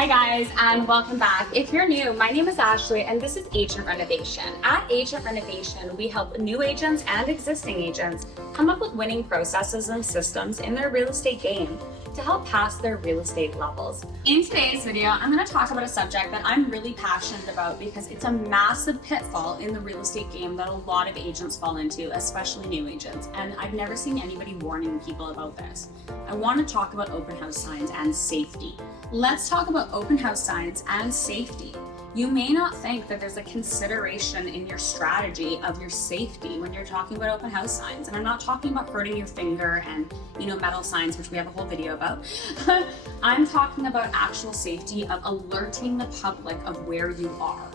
Hi guys, and welcome back. If you're new, my name is Ashley and this is Agent Renovation. At Agent Renovation, we help new agents and existing agents come up with winning processes and systems in their real estate game to help pass their real estate levels. In today's video, I'm going to talk about a subject that I'm really passionate about because it's a massive pitfall in the real estate game that a lot of agents fall into, especially new agents, and I've never seen anybody warning people about this. I want to talk about open house signs and safety. Let's talk about open house signs and safety. You may not think that there's a consideration in your strategy of your safety when you're talking about open house signs. And I'm not talking about hurting your finger and, metal signs, which we have a whole video about. I'm talking about actual safety of alerting the public of where you are.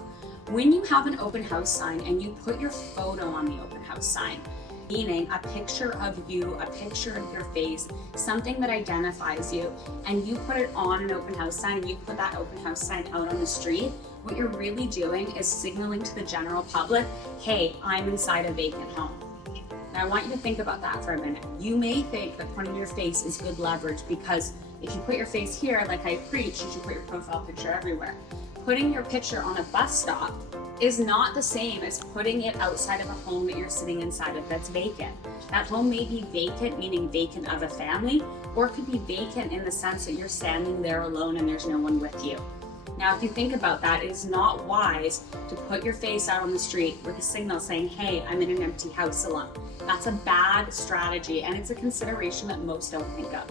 When you have an open house sign and you put your photo on the open house sign, meaning a picture of you, a picture of your face, something that identifies you, and you put it on an open house sign and you put that open house sign out on the street, what you're really doing is signaling to the general public, hey, I'm inside a vacant home. Now I want you to think about that for a minute. You may think that putting your face is good leverage because if you put your face here, like I preach, you should put your profile picture everywhere. Putting your picture on a bus stop is not the same as putting it outside of a home that you're sitting inside of that's vacant. That home may be vacant, meaning vacant of a family, or it could be vacant in the sense that you're standing there alone and there's no one with you. Now, if you think about that, it is not wise to put your face out on the street with a signal saying, hey, I'm in an empty house alone. That's a bad strategy, and it's a consideration that most don't think of.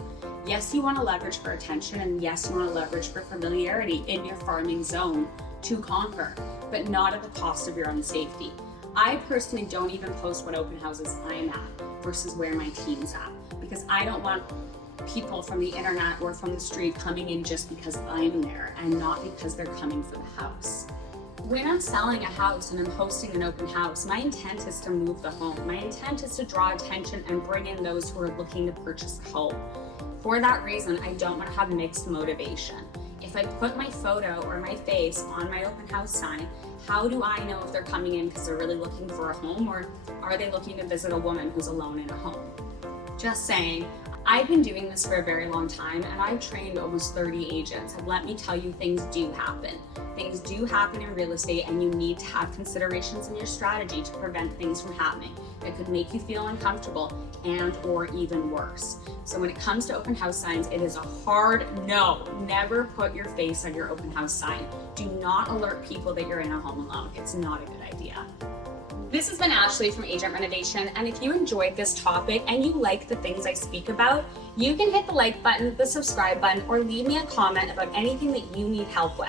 Yes, you want to leverage for attention, and yes, you want to leverage for familiarity in your farming zone to conquer, but not at the cost of your own safety. I personally don't even post what open houses I'm at versus where my team's at, because I don't want people from the internet or from the street coming in just because I'm there and not because they're coming for the house. When I'm selling a house and I'm hosting an open house, my intent is to move the home. My intent is to draw attention and bring in those who are looking to purchase a home. For that reason, I don't want to have mixed motivation. If I put my photo or my face on my open house sign, how do I know if they're coming in because they're really looking for a home, or are they looking to visit a woman who's alone in a home? Just saying. I've been doing this for a very long time and I've trained almost 30 agents, and let me tell you, things do happen. Things do happen in real estate, and you need to have considerations in your strategy to prevent things from happening that could make you feel uncomfortable and or even worse. So when it comes to open house signs, it is a hard no. Never put your face on your open house sign. Do not alert people that you're in a home alone. It's not a good idea. This has been Ashley from Agent Renovation, and if you enjoyed this topic and you like the things I speak about, you can hit the like button, the subscribe button, or leave me a comment about anything that you need help with.